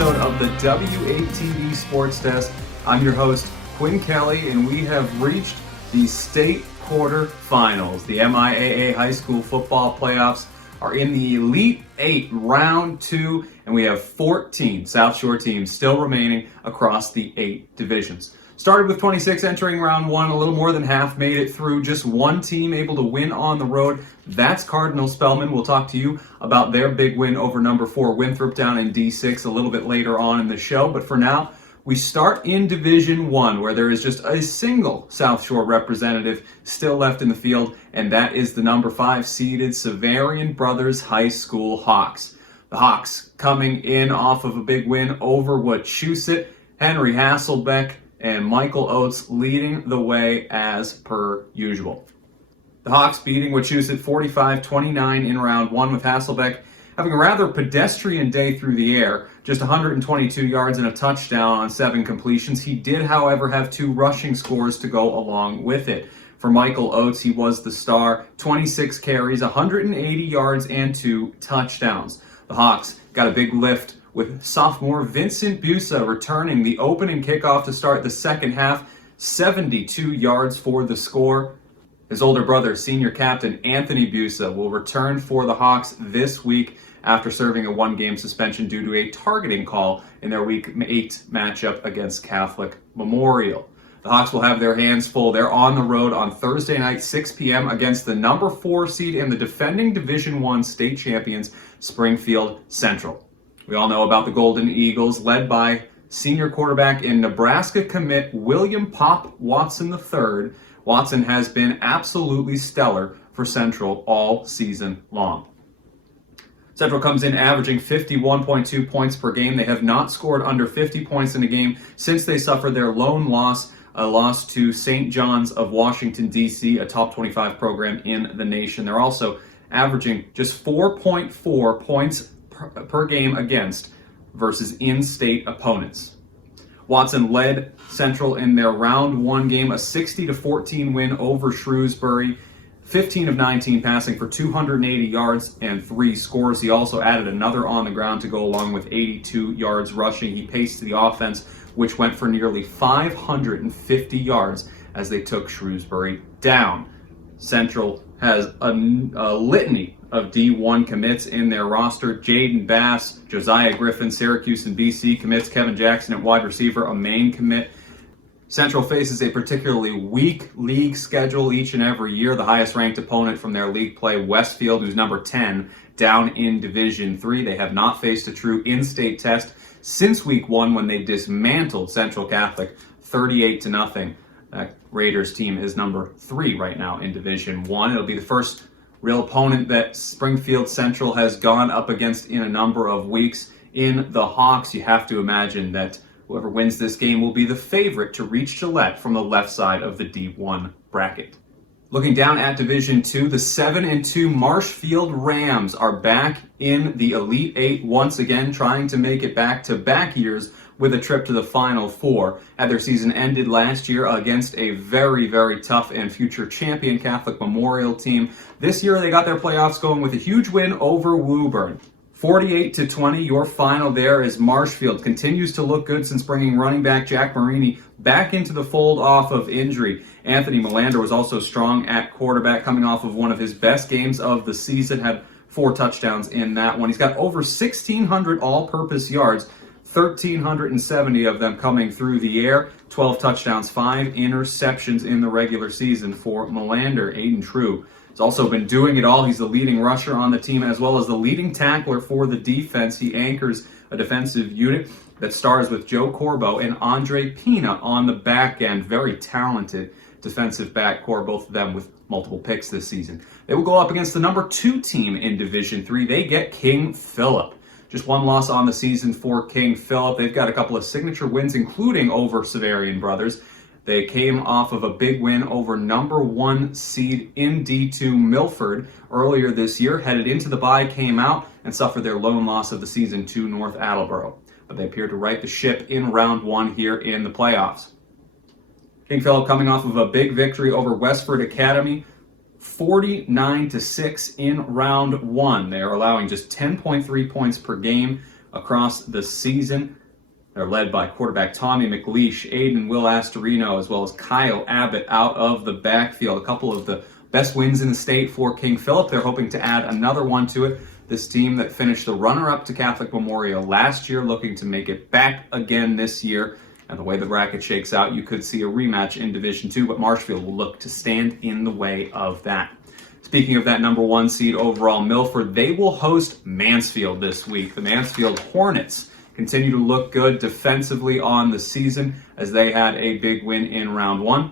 episode of the WATD Sports Desk. I'm your host, Quinn Kelly, and we have reached the state quarterfinals. The MIAA high school football playoffs are in the Elite 8 Round 2, and we have 14 South Shore teams still remaining across the 8 divisions. Started with 26 entering round 1, a little more than half made it through. Just one team able to win on the road. That's Cardinal Spellman. We'll talk to you about their big win over number 4 Winthrop down in D6 a little bit later on in the show. But for now, we start in Division 1, where there is just a single South Shore representative still left in the field, and that is the number 5 seeded Severian Brothers High School Hawks. The Hawks coming in off of a big win over Wachusett. Henry Hasselbeck and Michael Oates leading the way as per usual. The Hawks beating Wachusett 45-29 in round 1, with Hasselbeck having a rather pedestrian day through the air, just 122 yards and a touchdown on 7 completions. He did, however, have 2 rushing scores to go along with it. For Michael Oates, he was the star, 26 carries, 180 yards, and 2 touchdowns. The Hawks got a big lift with sophomore Vincent Busa returning the opening kickoff to start the second half, 72 yards for the score. His older brother, senior captain Anthony Busa, will return for the Hawks this week after serving a 1-game suspension due to a targeting call in their Week 8 matchup against Catholic Memorial. The Hawks will have their hands full. They're on the road on Thursday night, 6 p.m. against the number 4 seed and the defending Division 1 state champions, Springfield Central. We all know about the Golden Eagles, led by senior quarterback and Nebraska commit William Pop Watson III. Watson has been absolutely stellar for Central all season long. Central comes in averaging 51.2 points per game. They have not scored under 50 points in a game since they suffered their lone loss, a loss to St. John's of Washington, D.C., a top 25 program in the nation. They're also averaging just 4.4 points per game against versus in-state opponents. Watson led Central in their round 1 game, a 60-14 win over Shrewsbury, 15 of 19 passing for 280 yards and 3 scores. He also added another on the ground to go along with 82 yards rushing. He paced the offense, which went for nearly 550 yards as they took Shrewsbury down. Central has a litany of D1 commits in their roster. Jaden Bass, Josiah Griffin, Syracuse and BC commits. Kevin Jackson at wide receiver, a main commit. Central faces a particularly weak league schedule each and every year. The highest ranked opponent from their league play, Westfield, who's number 10, down in Division 3. They have not faced a true in-state test since week 1 when they dismantled Central Catholic 38-0. That Raiders team is number 3 right now in Division 1. It'll be the first real opponent that Springfield Central has gone up against in a number of weeks. In the Hawks, you have to imagine that whoever wins this game will be the favorite to reach Gillette from the left side of the D1 bracket. Looking down at Division 2, the 7-2 Marshfield Rams are back in the Elite 8 once again, trying to make it back-to-back years with a trip to the Final Four. Had their season ended last year against a very, very tough and future champion Catholic Memorial team. This year they got their playoffs going with a huge win over Woburn. 48-20, your final there as Marshfield continues to look good since bringing running back Jack Marini back into the fold off of injury. Anthony Melander was also strong at quarterback, coming off of one of his best games of the season, had 4 touchdowns in that one. He's got over 1,600 all-purpose yards, 1,370 of them coming through the air, 12 touchdowns, 5 interceptions in the regular season for Melander. Aiden True has also been doing it all. He's the leading rusher on the team as well as the leading tackler for the defense. He anchors a defensive unit that stars with Joe Corbo and Andre Pina on the back end. Very talented defensive back core, both of them with multiple picks this season. They will go up against the number 2 team in Division 3. They get King Philip. Just 1 loss on the season for King Philip. They've got a couple of signature wins, including over Severian Brothers. They came off of a big win over number 1 seed in D2 Milford earlier this year. Headed into the bye, came out and suffered their lone loss of the season to North Attleboro. But they appear to right the ship in round 1 here in the playoffs. King Philip coming off of a big victory over Westford Academy, 49-6 in round 1. They are allowing just 10.3 points per game across the season. They're led by quarterback Tommy McLeish, Aiden Will Astorino, as well as Kyle Abbott out of the backfield. A couple of the best wins in the state for King Philip. They're hoping to add another one to it. This team that finished the runner-up to Catholic Memorial last year, looking to make it back again this year. And the way the bracket shakes out, you could see a rematch in Division II, but Marshfield will look to stand in the way of that. Speaking of that number 1 seed overall, Milford, they will host Mansfield this week. The Mansfield Hornets continue to look good defensively on the season as they had a big win in round 1.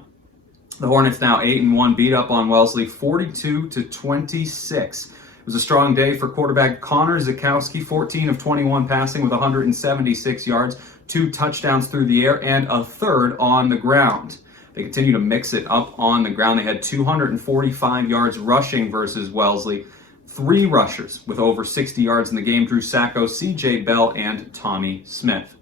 The Hornets now 8-1, beat up on Wellesley 42-26. It was a strong day for quarterback Connor Zukowski, 14 of 21 passing with 176 yards, 2 touchdowns through the air, and a third on the ground. They continue to mix it up on the ground. They had 245 yards rushing versus Wellesley. 3 rushers with over 60 yards in the game: Drew Sacco, CJ Bell, and Tommy Smith.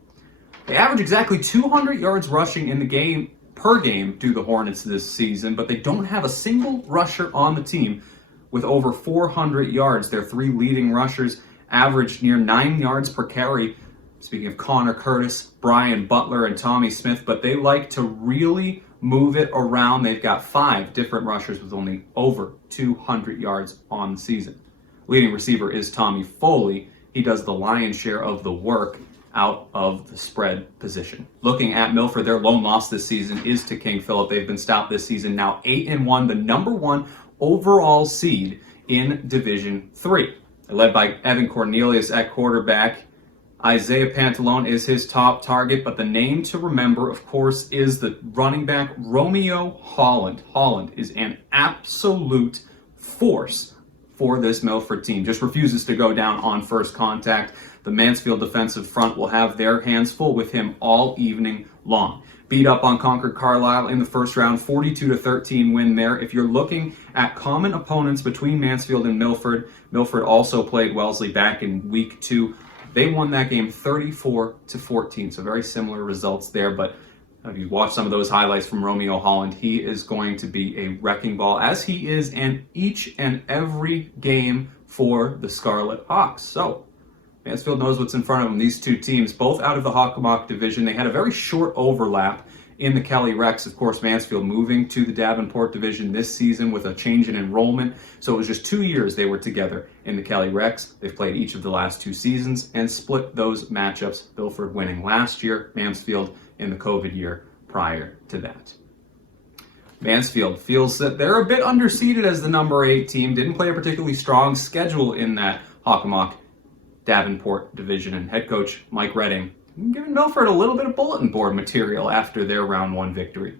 They average exactly 200 yards rushing in the game per game do the Hornets this season, but they don't have a single rusher on the team with over 400 yards. Their 3 leading rushers average near 9 yards per carry. Speaking of Connor Curtis, Brian Butler, and Tommy Smith, but they like to really move it around. They've got 5 different rushers with only over 200 yards on the season. Leading receiver is Tommy Foley. He does the lion's share of the work out of the spread position. Looking at Milford, their lone loss this season is to King Philip. They've been stopped this season, now 8-1, the number 1 overall seed in Division III. They're led by Evan Cornelius at quarterback. Isaiah Pantalone is his top target, but the name to remember, of course, is the running back Romeo Holland. Holland is an absolute force for this Milford team. Just refuses to go down on first contact. The Mansfield defensive front will have their hands full with him all evening long. Beat up on Concord Carlisle in the first round, 42-13 win there. If you're looking at common opponents between Mansfield and Milford, Milford also played Wellesley back in week 2. They won that game 34-14, so very similar results there. But if you watch some of those highlights from Romeo Holland, he is going to be a wrecking ball, as he is in each and every game for the Scarlet Hawks. So Mansfield knows what's in front of them. These 2 teams, both out of the Hockomock division, they had a very short overlap in the Kelly Rex. Of course, Mansfield moving to the Davenport division this season with a change in enrollment. So it was just 2 years they were together in the Kelly Rex. They've played each of the last 2 seasons and split those matchups. Milford winning last year, Mansfield in the COVID year prior to that. Mansfield feels that they're a bit underseeded as the number 8 team. Didn't play a particularly strong schedule in that Hockomock Davenport division, and head coach Mike Redding giving Milford a little bit of bulletin board material after their round 1 victory.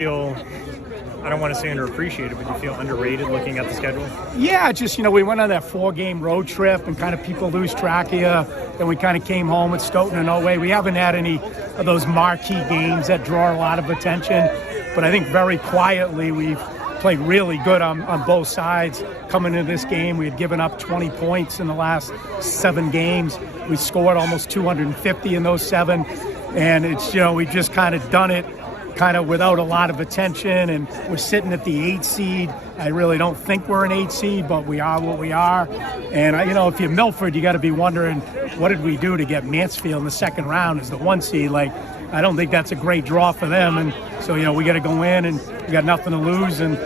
I don't want to say underappreciated, but you feel underrated looking at the schedule? Yeah, just, we went on that 4-game road trip and kind of people lose track of you. Then we kind of came home at Stoughton and Oway. We haven't had any of those marquee games that draw a lot of attention, but I think very quietly we've played really good on both sides. Coming into this game, we had given up 20 points in the last 7 games. We scored almost 250 in those 7, and it's, we've just kind of done it kind of without a lot of attention, and we're sitting at the 8 seed. I really don't think we're an 8 seed, but we are what we are. And if you're Milford, you got to be wondering, what did we do to get Mansfield in the second round as the 1 seed? I don't think that's a great draw for them, and so we got to go in, and we got nothing to lose, and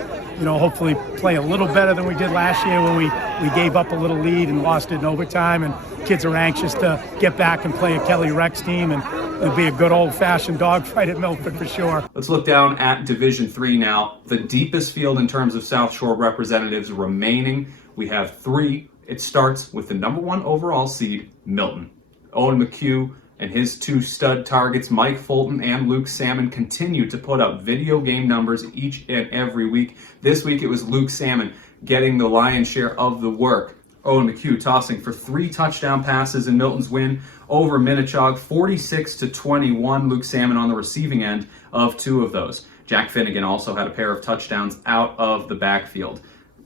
hopefully play a little better than we did last year when we gave up a little lead and lost it in overtime. And kids are anxious to get back and play a Kelly Rex team, and it'll be a good old-fashioned dogfight at Milford for sure. Let's look down at Division III now. The deepest field in terms of South Shore representatives remaining. We have 3. It starts with the number 1 overall seed, Milton. Owen McHugh and his 2 stud targets, Mike Fulton and Luke Salmon, continue to put up video game numbers each and every week. This week it was Luke Salmon getting the lion's share of the work. Owen McHugh tossing for 3 touchdown passes in Milton's win over Minnechaug, 46-21. Luke Salmon on the receiving end of 2 of those. Jack Finnegan also had a pair of touchdowns out of the backfield.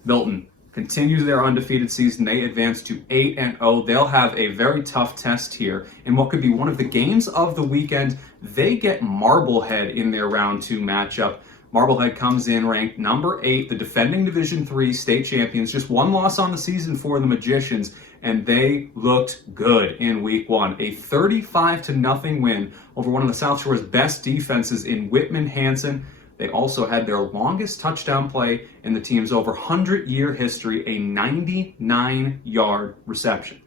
Milton continues their undefeated season. They advance to 8-0. They'll have a very tough test here in what could be one of the games of the weekend. They get Marblehead in their round 2 matchup. Marblehead comes in ranked number 8, the defending Division III state champions. Just one loss on the season for the Magicians, and they looked good in week 1. A 35-0 win over one of the South Shore's best defenses in Whitman Hansen. They also had their longest touchdown play in the team's over 100-year history, a 99-yard reception.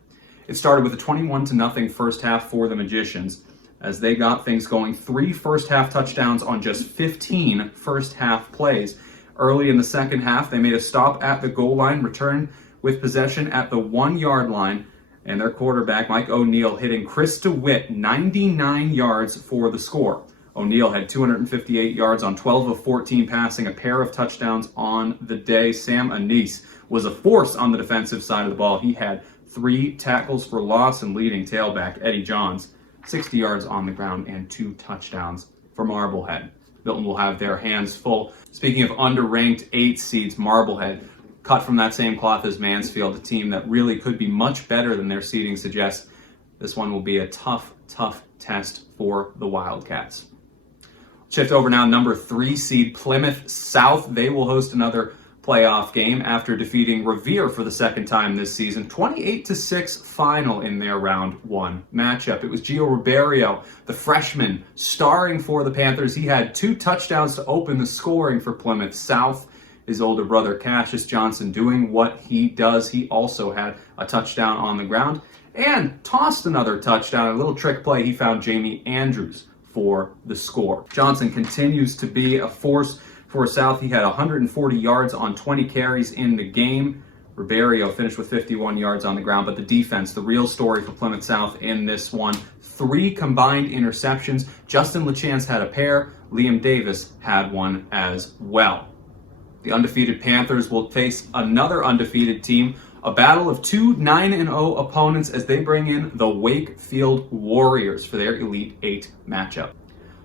It started with a 21-0 first half for the Magicians as they got things going. 3 first-half touchdowns on just 15 first-half plays. Early in the second half, they made a stop at the goal line, returned with possession at the 1-yard line, and their quarterback, Mike O'Neill, hitting Chris DeWitt 99 yards for the score. O'Neill had 258 yards on 12 of 14 passing, a pair of touchdowns on the day. Sam Anise was a force on the defensive side of the ball. He had 3 tackles for loss, and leading tailback Eddie Johns 60 yards on the ground and 2 touchdowns for Marblehead. Milton will have their hands full. Speaking of underranked 8 seeds, Marblehead, cut from that same cloth as Mansfield, a team that really could be much better than their seeding suggests. This one will be a tough test for the Wildcats. Shift over now, number 3 seed Plymouth South. They will host another playoff game after defeating Revere for the second time this season. 28-6 final in their round 1 matchup. It was Gio Ribeiro, the freshman, starring for the Panthers. He had 2 touchdowns to open the scoring for Plymouth South. His older brother Cassius Johnson doing what he does. He also had a touchdown on the ground and tossed another touchdown. A little trick play. He found Jamie Andrews for the score. Johnson continues to be a force for South. He had 140 yards on 20 carries in the game. Ribeiro finished with 51 yards on the ground, but the defense, the real story for Plymouth South in this one. 3 combined interceptions. Justin LaChance had a pair. Liam Davis had one as well. The undefeated Panthers will face another undefeated team. A battle of 2 9-0 opponents as they bring in the Wakefield Warriors for their Elite 8 matchup.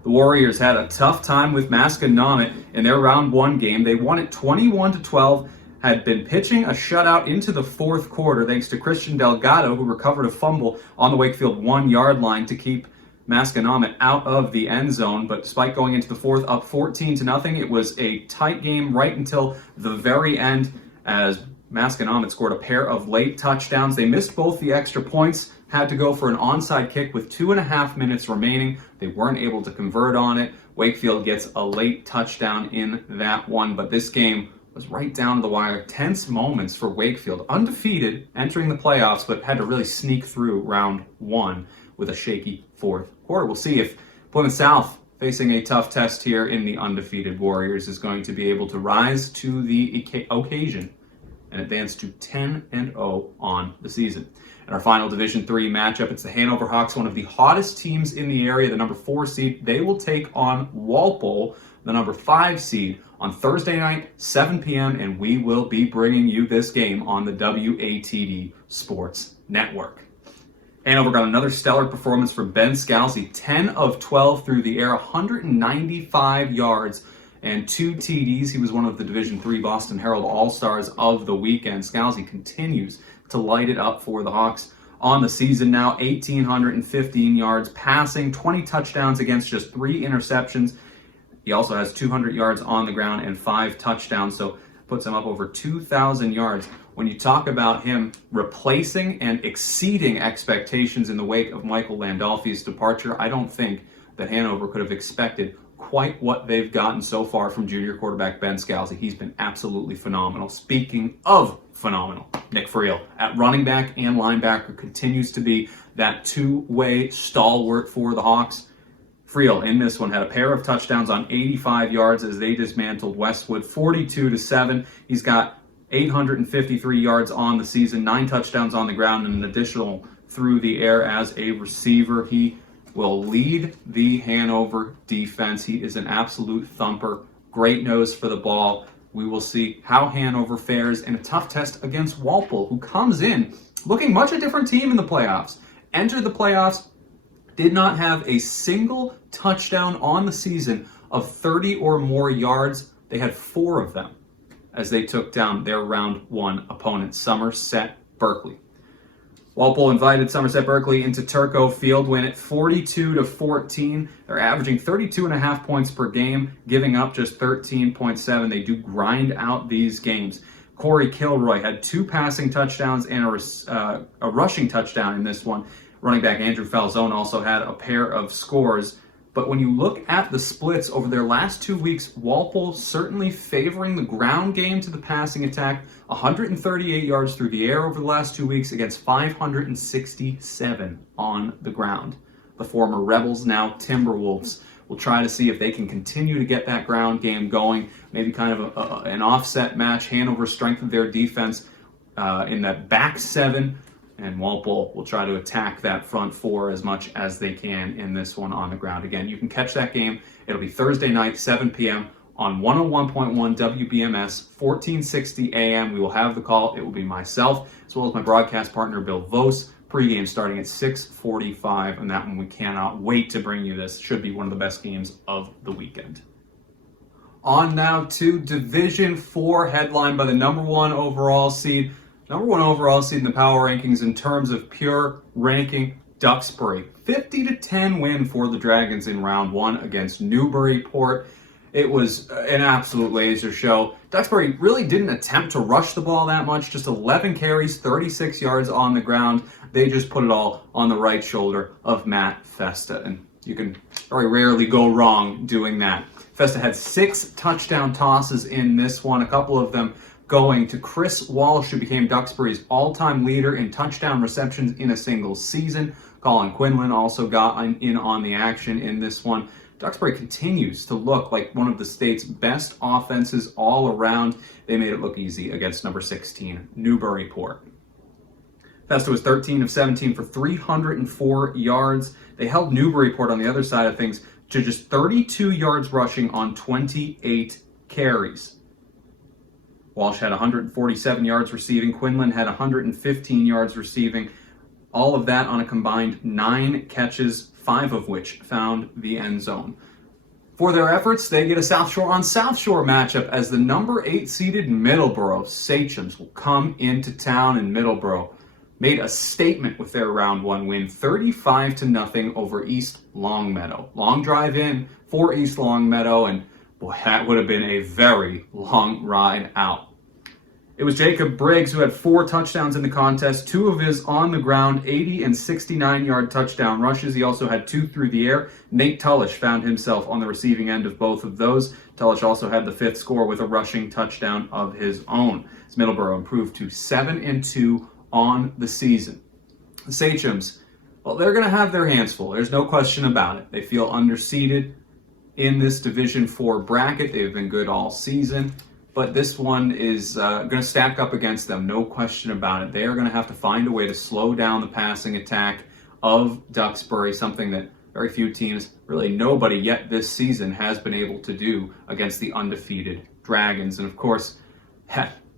The Warriors had a tough time with Masconomet in their round 1 game. They won it 21-12, had been pitching a shutout into the 4th quarter thanks to Christian Delgado, who recovered a fumble on the Wakefield 1-yard line to keep Masconomet out of the end zone. But despite going into the 4th up 14-0, it was a tight game right until the very end as Masconomet scored a pair of late touchdowns. They missed both the extra points, had to go for an onside kick with 2.5 minutes remaining. They weren't able to convert on it. Wakefield gets a late touchdown in that one, but this game was right down to the wire. Tense moments for Wakefield, undefeated, entering the playoffs, but had to really sneak through round 1 with a shaky 4th quarter. We'll see if Plymouth South, facing a tough test here in the undefeated Warriors, is going to be able to rise to the occasion and advance to 10-0 on the season. In our final Division III matchup, it's the Hanover Hawks, one of the hottest teams in the area, the number 4 seed. They will take on Walpole, the number 5 seed, on Thursday night, 7 p.m., and we will be bringing you this game on the WATD Sports Network. Hanover got another stellar performance from Ben Scalzi, 10 of 12 through the air, 195 yards and 2 TDs. He was one of the Division III Boston Herald All-Stars of the weekend. Scalzi continues to light it up for the Hawks on the season now. 1,815 yards passing, 20 touchdowns against just 3 interceptions. He also has 200 yards on the ground and 5 touchdowns, so puts him up over 2,000 yards. When you talk about him replacing and exceeding expectations in the wake of Michael Landolfi's departure, I don't think that Hanover could have expected quite what they've gotten so far from junior quarterback Ben Scalzi. He's been absolutely phenomenal. Speaking of phenomenal, Nick Friel at running back and linebacker continues to be that 2-way stalwart for the Hawks. Friel in this one had a pair of touchdowns on 85 yards as they dismantled Westwood 42-7. He's got 853 yards on the season, 9 touchdowns on the ground, and an additional through the air as a receiver. He will lead the Hanover defense. He is an absolute thumper, great nose for the ball. We will see how Hanover fares in a tough test against Walpole, who comes in looking much a different team in the playoffs. Entered the playoffs, did not have a single touchdown on the season of 30 or more yards. They had 4 of them as they took down their round 1 opponent, Somerset Berkeley. Walpole invited Somerset Berkeley into Turco Field, win it 42-14. They're averaging 32.5 points per game, giving up just 13.7. They do grind out these games. Corey Kilroy had 2 passing touchdowns and a rushing touchdown in this one. Running back Andrew Falzone also had a pair of scores. But when you look at the splits over their last 2 weeks, Walpole certainly favoring the ground game to the passing attack. 138 yards through the air over the last 2 weeks against 567 on the ground. The former Rebels, now Timberwolves, will try to see if they can continue to get that ground game going. Maybe kind of an offset match. Hanover strengthened their defense in that back 7. And Walpole will try to attack that front 4 as much as they can in this one on the ground. Again, you can catch that game. It'll be Thursday night, 7 p.m. on 101.1 WBMS, 1460 AM. We will have the call. It will be myself, as well as my broadcast partner, Bill Vos. Pregame starting at 6:45, and that one we cannot wait to bring you this. Should be one of the best games of the weekend. On now to Division 4, headlined by the number one overall seed in the power rankings in terms of pure ranking, Duxbury. 50-10 win for the Dragons in round 1 against Newburyport. It was an absolute laser show. Duxbury really didn't attempt to rush the ball that much, just 11 carries, 36 yards on the ground. They just put it all on the right shoulder of Matt Festa, and you can very rarely go wrong doing that. Festa had 6 touchdown tosses in this one, a couple of them going to Chris Walsh, who became Duxbury's all-time leader in touchdown receptions in a single season. Colin Quinlan also got in on the action in this one. Duxbury continues to look like one of the state's best offenses all around. They made it look easy against number 16, Newburyport. Festa was 13 of 17 for 304 yards. They held Newburyport on the other side of things to just 32 yards rushing on 28 carries. Walsh had 147 yards receiving. Quinlan had 115 yards receiving. All of that on a combined 9 catches, 5 of which found the end zone. For their efforts, they get a South Shore on South Shore matchup as the number 8 seeded Middleborough Sachems will come into town, in Middleborough made a statement with their round 1 win, 35-0 over East Longmeadow. Long drive in for East Longmeadow, and boy, that would have been a very long ride out. It was Jacob Briggs who had 4 touchdowns in the contest, 2 of his on the ground, 80 and 69-yard touchdown rushes. He also had 2 through the air. Nate Tullish found himself on the receiving end of both of those. Tullish also had the 5th score with a rushing touchdown of his own. As Middleborough improved to 7-2 on the season. The Sachems, well, they're going to have their hands full. There's no question about it. They feel underseeded in this Division 4 bracket. They've been good all season, but this one is going to stack up against them, no question about it. They are going to have to find a way to slow down the passing attack of Duxbury, something that very few teams, really nobody yet this season, has been able to do against the undefeated Dragons. And of course,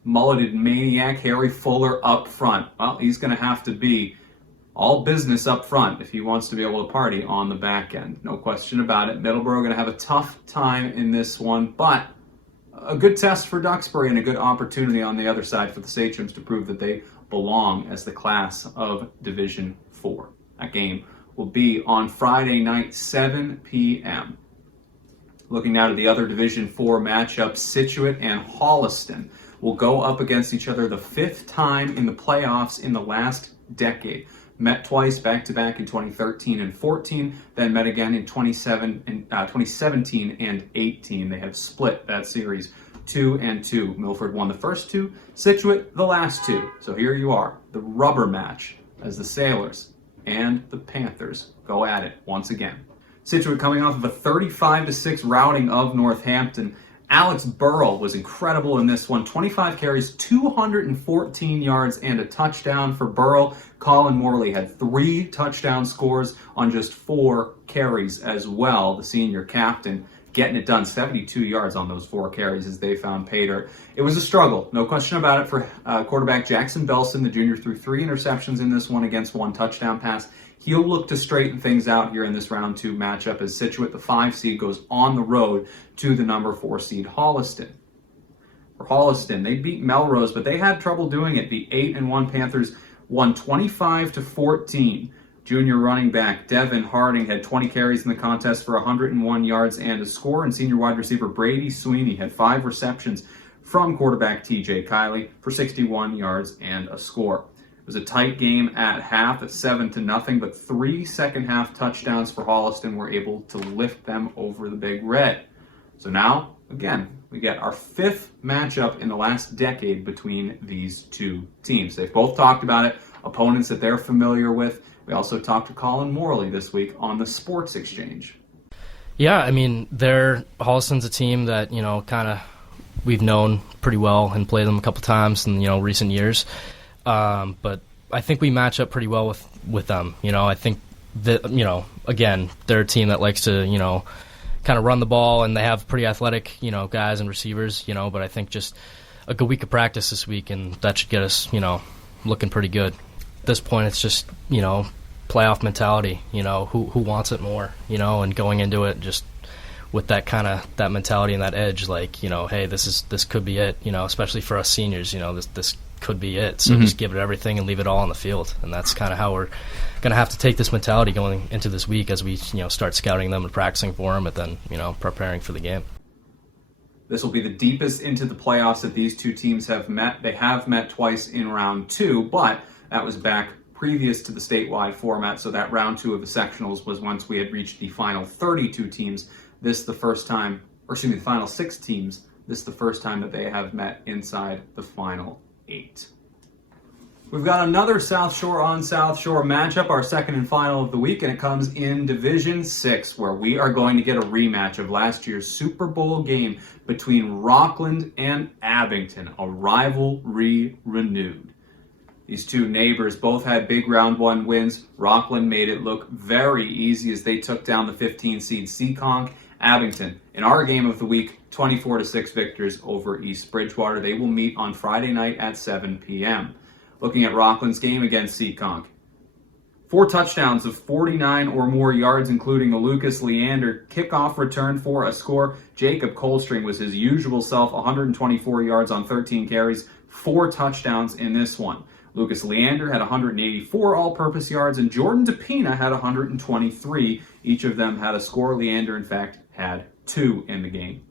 mulleted maniac Harry Fuller up front. Well, he's going to have to be all business up front if he wants to be able to party on the back end. No question about it. Middleborough going to have a tough time in this one, but a good test for Duxbury and a good opportunity on the other side for the Sachems to prove that they belong as the class of Division 4. That game will be on Friday night, 7 p.m. Looking now to the other Division 4 matchup, Scituate and Holliston will go up against each other the 5th time in the playoffs in the last decade. Met twice back-to-back in 2013 and 14, then met again in 2017 and 18. They have split that series 2-2. Milford won the first 2, Scituate the last 2. So here you are, the rubber match, as the Sailors and the Panthers go at it once again. Scituate coming off of a 35-6 routing of Northampton. Alex Burrell was incredible in this one. 25 carries, 214 yards, and a touchdown for Burrell. Colin Morley had 3 touchdown scores on just 4 carries as well. The senior captain getting it done, 72 yards on those 4 carries as they found pay dirt. It was a struggle, no question about it, for quarterback Jackson Belson. The junior threw 3 interceptions in this one against 1 touchdown pass. He'll look to straighten things out here in this round 2 matchup as Scituate, the 5 seed, goes on the road to the number 4 seed Holliston. For Holliston, they beat Melrose, but they had trouble doing it. The 8-1 Panthers won 25-14. Junior running back Devin Harding had 20 carries in the contest for 101 yards and a score, and senior wide receiver Brady Sweeney had 5 receptions from quarterback TJ Kiley for 61 yards and a score. It was a tight game at half at 7-0, but 3 second-half touchdowns for Holliston were able to lift them over the Big Red. So now, again, we get our 5th matchup in the last decade between these two teams. They've both talked about it, opponents that they're familiar with. We also talked to Colin Morley this week on the Sports Exchange. Yeah, I mean, Holliston's a team that, kind of we've known pretty well and played them a couple times in, recent years. But I think we match up pretty well with them. I think that, again, they're a team that likes to, kind of run the ball, and they have pretty athletic, guys and receivers, but I think just a good week of practice this week, and that should get us, looking pretty good. At this point, it's just, playoff mentality, who wants it more, and going into it just with that mentality and that edge, like, hey, this could be it, especially for us seniors, this could be it. So just give it everything and leave it all on the field. And that's kind of how we're going to have to take this mentality going into this week as we, start scouting them and practicing for them, and then, preparing for the game. This will be the deepest into the playoffs that these two teams have met. They have met twice in round 2, but that was back previous to the statewide format. So that round 2 of the sectionals was once we had reached the final 32 teams. The final 6 teams. This is the first time that they have met inside the final 8. We've got another South Shore on South Shore matchup, our second and final of the week, and it comes in Division 6, where we are going to get a rematch of last year's Super Bowl game between Rockland and Abington, a rivalry renewed. These two neighbors both had big round 1 wins. Rockland made it look very easy as they took down the 15 seed Seekonk. Abington, in our game of the week, 24-6 victors over East Bridgewater. They will meet on Friday night at 7 p.m. Looking at Rockland's game against Seekonk. 4 touchdowns of 49 or more yards, including a Lucas Leander kickoff return for a score. Jacob Coldstream was his usual self, 124 yards on 13 carries, 4 touchdowns in this one. Lucas Leander had 184 all-purpose yards, and Jordan DePina had 123. Each of them had a score. Leander, in fact, had 2 in the game.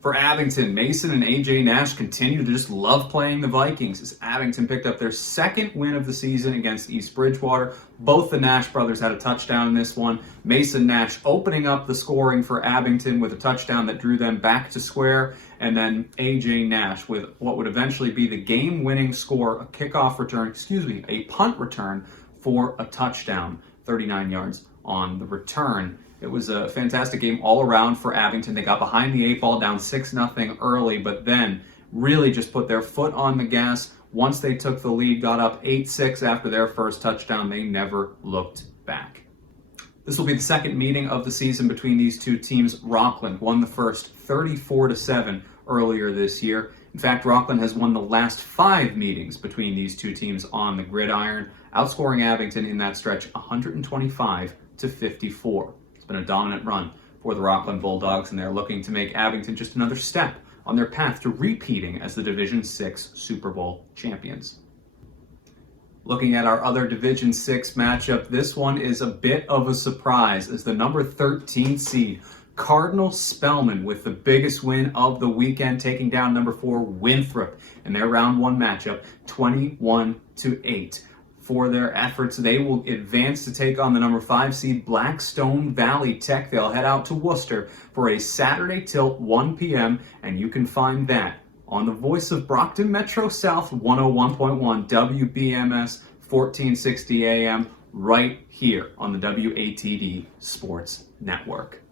For Abington, Mason and A.J. Nash continue to just love playing the Vikings as Abington picked up their 2nd win of the season against East Bridgewater. Both the Nash brothers had a touchdown in this one. Mason Nash opening up the scoring for Abington with a touchdown that drew them back to square, and then A.J. Nash with what would eventually be the game-winning score, a punt return for a touchdown, 39 yards on the return. It was a fantastic game all around for Abington. They got behind the 8 ball, down 6-0 early, but then really just put their foot on the gas. Once they took the lead, got up 8-6 after their first touchdown, they never looked back. This will be the second meeting of the season between these two teams. Rockland won the first 34-7 earlier this year. In fact, Rockland has won the last 5 meetings between these two teams on the gridiron, outscoring Abington in that stretch 125-54. It's been a dominant run for the Rockland Bulldogs, and they're looking to make Abington just another step on their path to repeating as the Division 6 Super Bowl champions. Looking at our other Division 6 matchup, this one is a bit of a surprise as the number 13 seed Cardinal Spellman with the biggest win of the weekend, taking down number 4 Winthrop in their round 1 matchup, 21-8. For their efforts, they will advance to take on the number 5 seed Blackstone Valley Tech. They'll head out to Worcester for a Saturday tilt, 1 p.m., and you can find that on the voice of Brockton Metro South, 101.1 WBMS, 1460 AM, right here on the WATD Sports Network.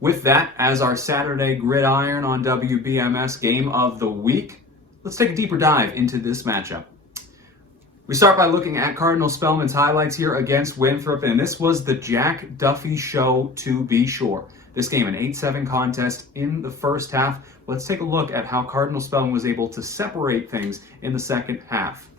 With that, as our Saturday gridiron on WBMS game of the week, let's take a deeper dive into this matchup. We start by looking at Cardinal Spellman's highlights here against Winthrop, and this was the Jack Duffy show to be sure. This game, an 8-7 contest in the first half. Let's take a look at how Cardinal Spellman was able to separate things in the second half.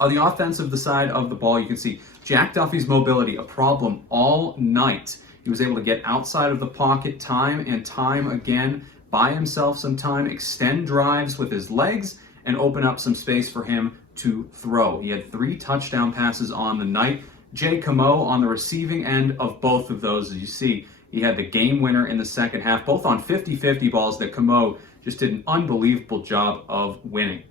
On the offensive side of the ball, you can see Jack Duffy's mobility, a problem all night. He was able to get outside of the pocket time and time again, buy himself some time, extend drives with his legs, and open up some space for him to throw. He had 3 touchdown passes on the night. Jay Camo on the receiving end of both of those, as you see. He had the game winner in the second half, both on 50-50 balls that Camo just did an unbelievable job of winning.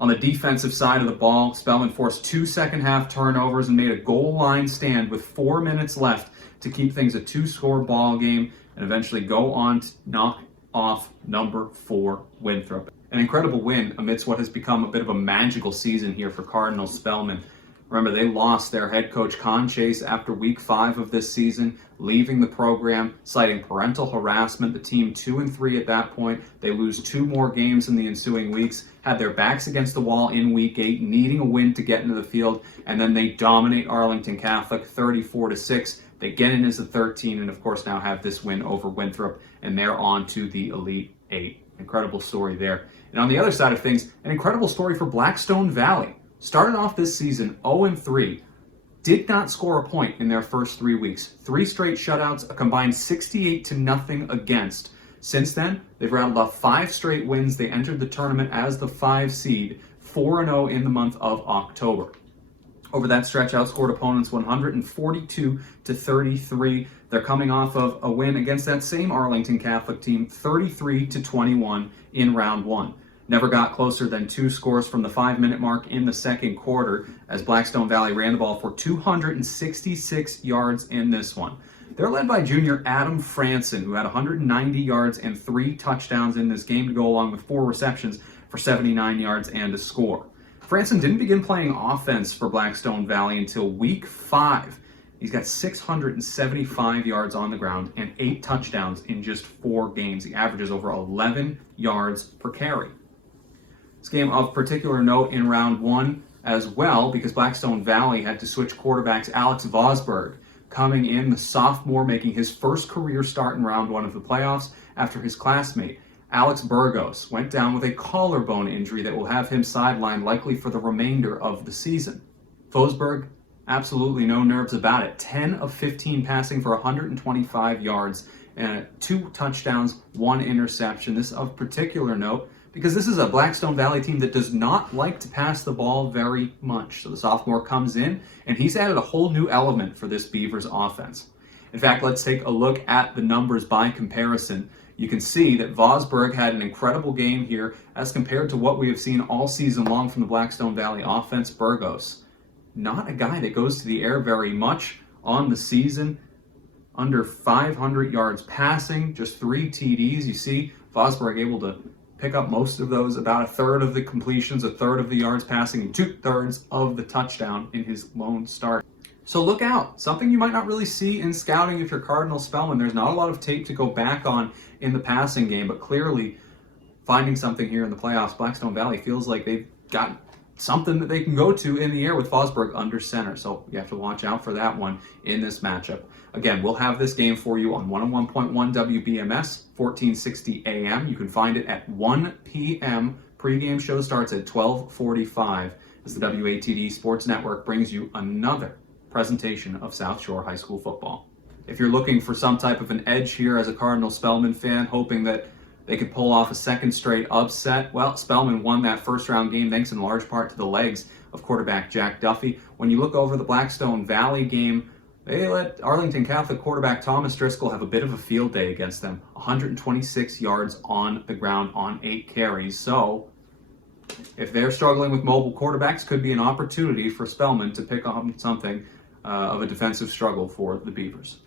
On the defensive side of the ball, Spellman forced 2 second-half turnovers and made a goal line stand with 4 minutes left to keep things a 2-score ball game and eventually go on to knock off number 4 Winthrop. An incredible win amidst what has become a bit of a magical season here for Cardinal Spellman. Remember, they lost their head coach Con Chase after week 5 of this season, leaving the program, citing parental harassment. The team 2-3 at that point. They lose 2 more games in the ensuing weeks, had their backs against the wall in week 8, needing a win to get into the field, and then they dominate Arlington Catholic 34-6. They get in as a 13, and of course now have this win over Winthrop, and they're on to the Elite 8. Incredible story there. And on the other side of things, an incredible story for Blackstone Valley. Started off this season 0-3, did not score a point in their first 3 weeks. 3 straight shutouts, a combined 68-0 against. Since then, they've rattled off 5 straight wins. They entered the tournament as the 5 seed, 4-0 in the month of October. Over that stretch, outscored opponents 142-33. They're coming off of a win against that same Arlington Catholic team, 33-21 in round 1. Never got closer than 2 scores from the 5-minute mark in the second quarter as Blackstone Valley ran the ball for 266 yards in this one. They're led by junior Adam Franson, who had 190 yards and 3 touchdowns in this game to go along with 4 receptions for 79 yards and a score. Franson didn't begin playing offense for Blackstone Valley until week 5. He's got 675 yards on the ground and 8 touchdowns in just 4 games. He averages over 11 yards per carry. This game of particular note in round 1 as well, because Blackstone Valley had to switch quarterbacks. Alex Vosberg coming in, the sophomore, making his first career start in round 1 of the playoffs after his classmate Alex Burgos went down with a collarbone injury that will have him sidelined likely for the remainder of the season. Vosberg, absolutely no nerves about it. 10 of 15 passing for 125 yards and 2 touchdowns, 1 interception. This of particular note because this is a Blackstone Valley team that does not like to pass the ball very much. So the sophomore comes in, and he's added a whole new element for this Beavers offense. In fact, let's take a look at the numbers by comparison. You can see that Vosberg had an incredible game here as compared to what we have seen all season long from the Blackstone Valley offense. Burgos, not a guy that goes to the air very much on the season. Under 500 yards passing, just 3 TDs. You see Vosberg able to pick up most of those, about 1/3 of the completions, 1/3 of the yards passing, and 2/3 of the touchdown in his lone start. So look out. Something you might not really see in scouting if you're Cardinal Spellman. There's not a lot of tape to go back on in the passing game, but clearly finding something here in the playoffs, Blackstone Valley feels like they've got something that they can go to in the air with Vosberg under center. So you have to watch out for that one in this matchup. Again, we'll have this game for you on 101.1 WBMS, 1460 AM. You can find it at 1 p.m. Pre-game show starts at 12:45 as the WATD Sports Network brings you another presentation of South Shore High School football. If you're looking for some type of an edge here as a Cardinal Spellman fan, hoping that they could pull off a second straight upset, well, Spellman won that first round game thanks in large part to the legs of quarterback Jack Duffy. When you look over the Blackstone Valley game, they let Arlington Catholic quarterback Thomas Driscoll have a bit of a field day against them. 126 yards on the ground on 8 carries. So if they're struggling with mobile quarterbacks, could be an opportunity for Spellman to pick up something of a defensive struggle for the Beavers.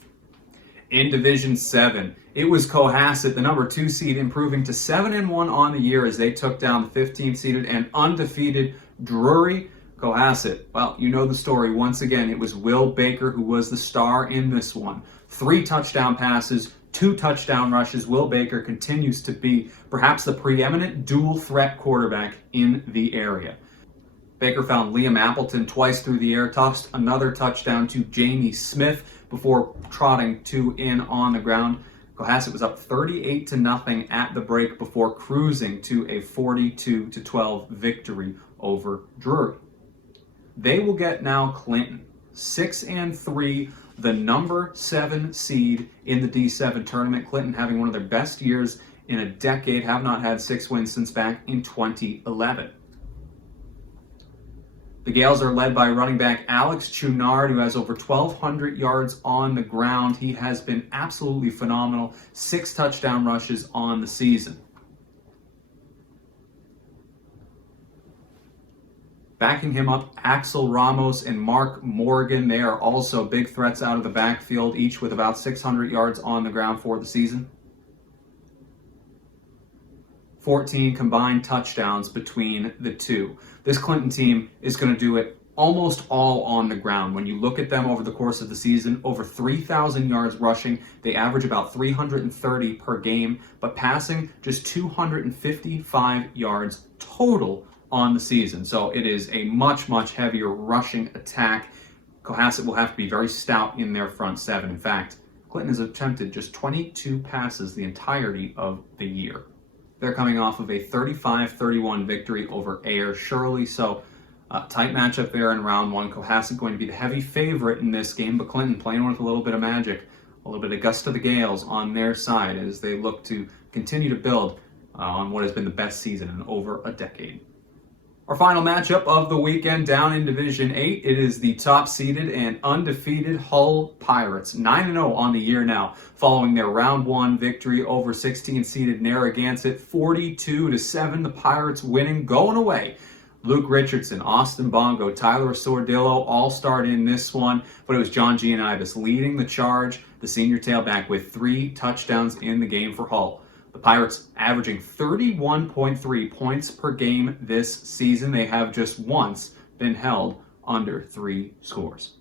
In Division 7, it was Cohasset, the number 2 seed, improving to 7-1 on the year as they took down the 15th seeded and undefeated Drury. Cohasset, well, you know the story. Once again, it was Will Baker who was the star in this one. 3 touchdown passes, 2 touchdown rushes. Will Baker continues to be perhaps the preeminent dual threat quarterback in the area. Baker found Liam Appleton twice through the air, tossed another touchdown to Jamie Smith before trotting 2 in on the ground. Cohasset was up 38-0 at the break before cruising to a 42-12 victory over Drury. They will get now Clinton, 6-3, the number 7 seed in the D7 tournament. Clinton having one of their best years in a decade, have not had 6 wins since back in 2011. The Gales are led by running back Alex Chouinard, who has over 1,200 yards on the ground. He has been absolutely phenomenal. 6 touchdown rushes on the season. Backing him up, Axel Ramos and Mark Morgan. They are also big threats out of the backfield, each with about 600 yards on the ground for the season. 14 combined touchdowns between the two. This Clinton team is going to do it almost all on the ground. When you look at them over the course of the season, over 3,000 yards rushing. They average about 330 per game, but passing just 255 yards total on the season. So it is a much, much heavier rushing attack. Cohasset will have to be very stout in their front seven. In fact, Clinton has attempted just 22 passes the entirety of the year. They're coming off of a 35-31 victory over Ayer Shirley, so tight matchup there in round one. Cohasset going to be the heavy favorite in this game, but Clinton playing with a little bit of magic, a little bit of gust of the Gales on their side as they look to continue to build on what has been the best season in over a decade. Our final matchup of the weekend down in Division 8, it is the top-seeded and undefeated Hull Pirates, 9-0 on the year now, following their round one victory over 16-seeded Narragansett, 42-7. The Pirates winning, going away. Luke Richardson, Austin Bongo, Tyler Sordillo all starred in this one, but it was John Gianibus leading the charge, the senior tailback with 3 touchdowns in the game for Hull. The Pirates averaging 31.3 points per game this season. They have just once been held under 3 scores.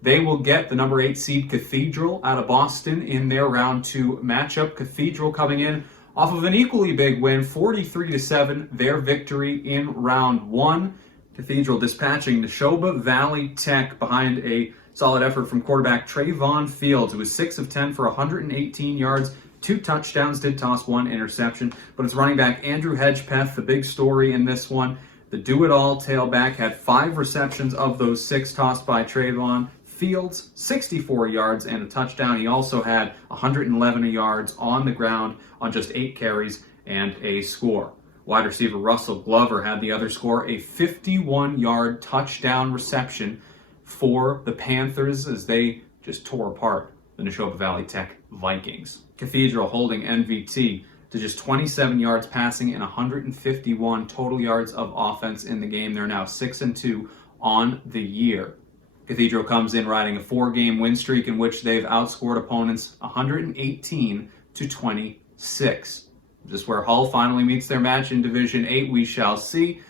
They will get the number 8 seed Cathedral out of Boston in their round 2 matchup. Cathedral coming in off of an equally big win, 43-7, their victory in round 1. Cathedral dispatching Neshoba Valley Tech behind a solid effort from quarterback Trayvon Fields, who was 6 of 10 for 118 yards, 2 touchdowns, did toss 1 interception, but it's running back Andrew Hedgepeth, the big story in this one. The do-it-all tailback had 5 receptions of those 6 tossed by Trayvon Fields, 64 yards and a touchdown. He also had 111 yards on the ground on just 8 carries and a score. Wide receiver Russell Glover had the other score, a 51-yard touchdown reception for the Panthers as they just tore apart the Neshoba Valley Tech Vikings. Cathedral holding NVT to just 27 yards passing and 151 total yards of offense in the game. They're now 6-2 on the year. Cathedral comes in riding a 4-game win streak in which they've outscored opponents 118-26. Just where Hull finally meets their match in Division 8, we shall see.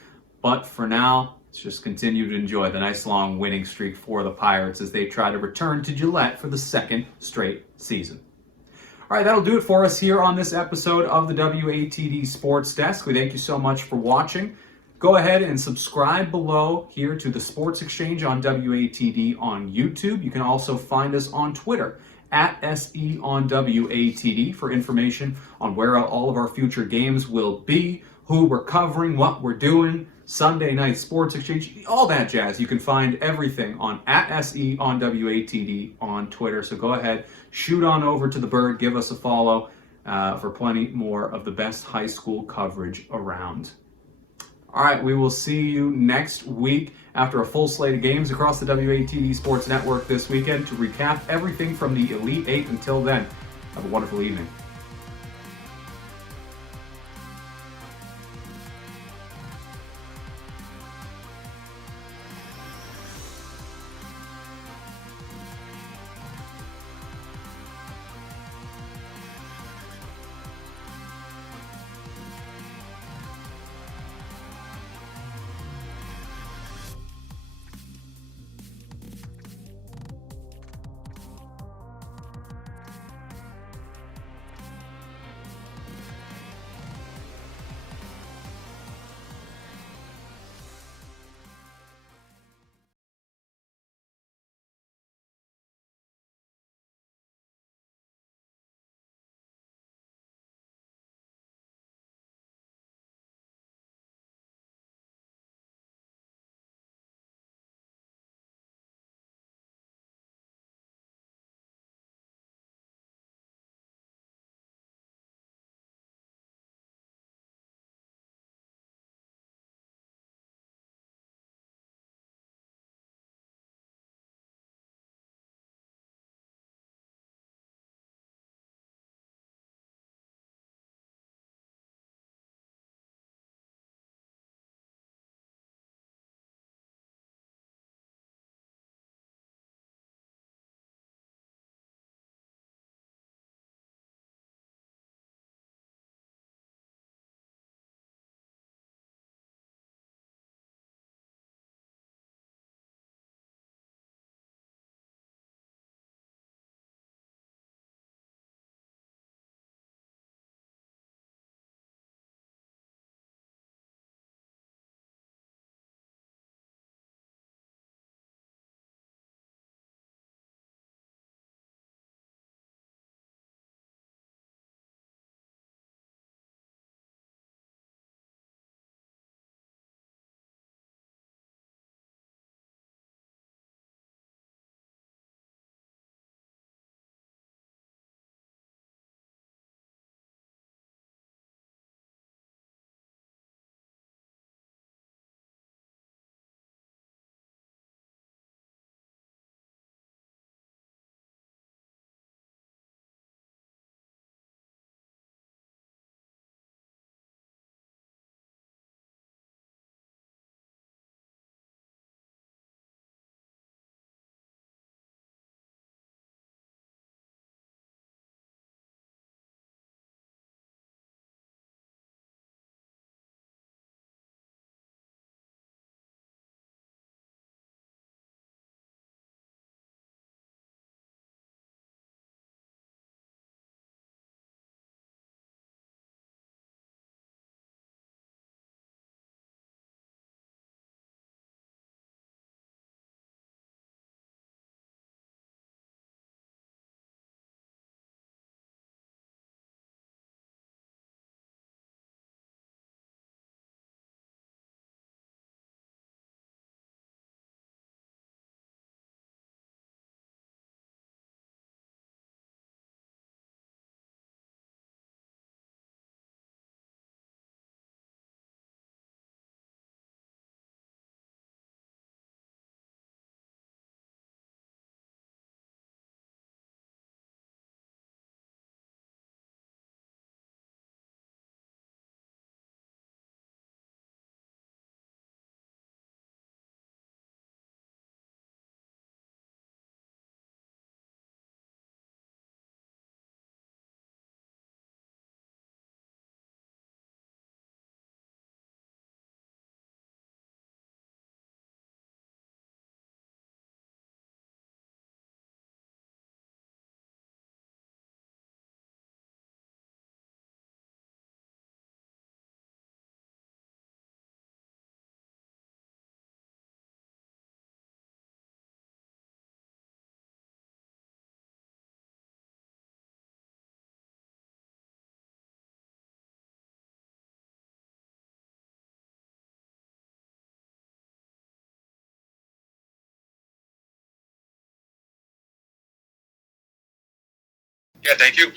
But for now, let's just continue to enjoy the nice long winning streak for the Pirates as they try to return to Gillette for the 2nd straight season. All right, that'll do it for us here on this episode of the WATD Sports Desk. We thank you so much for watching. Go ahead and subscribe below here to the Sports Exchange on WATD on YouTube. You can also find us on Twitter at SE on WATD for information on where all of our future games will be, who we're covering, what we're doing, Sunday night Sports Exchange, all that jazz. You can find everything on at SE on WATD on Twitter. So go ahead, shoot on over to the Bird, give us a follow for plenty more of the best high school coverage around. All right, we will see you next week after a full slate of games across the WATD Sports Network this weekend to recap everything from the Elite Eight. Until then, have a wonderful evening. Yeah, thank you.